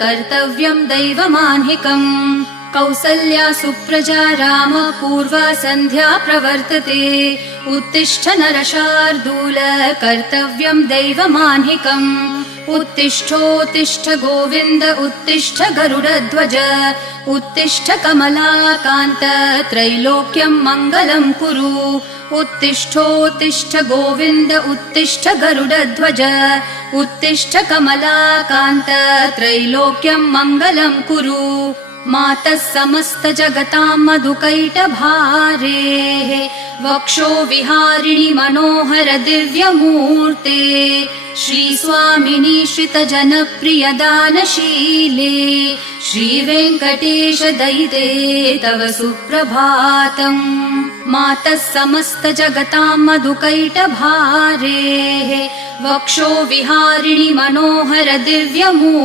कर्तव्यं दैवमान्हिकम् कौसल्या सुप्रजा राम पूर्वा सन्ध्या प्रवर्तते उत्तिष्ठ नरशार्दूल कर्तव्यं दैवमान्हिकम् उत्तिष्ठोत्तिष्ठ गोविन्द उत्तिष्ठ गरुडध्वज उत्तिष्ठ कमलाकान्त त्रैलोक्यं मङ्गलं कुरु उत्तिष्ठोत्तिष्ठ गोविन्द उत्तिष्ठ गरुडध्वज उत्तिष्ठ कमलाकान्त त्रैलोक्यं मङ्गलं कुरु मातः समस्त जगतां मधुकैटभारेः वक्षो विहारिणि मनोहर दिव्यमूर्ते श्रीस्वामिनि श्रितजनप्रियदानशीले श्रीवेङ्कटेश दयिते तव सुप्रभातम् मातः समस्त जगतां मधुकैटभारेः वक्षो विहारिणि मनोहर दिव्यमूर्ते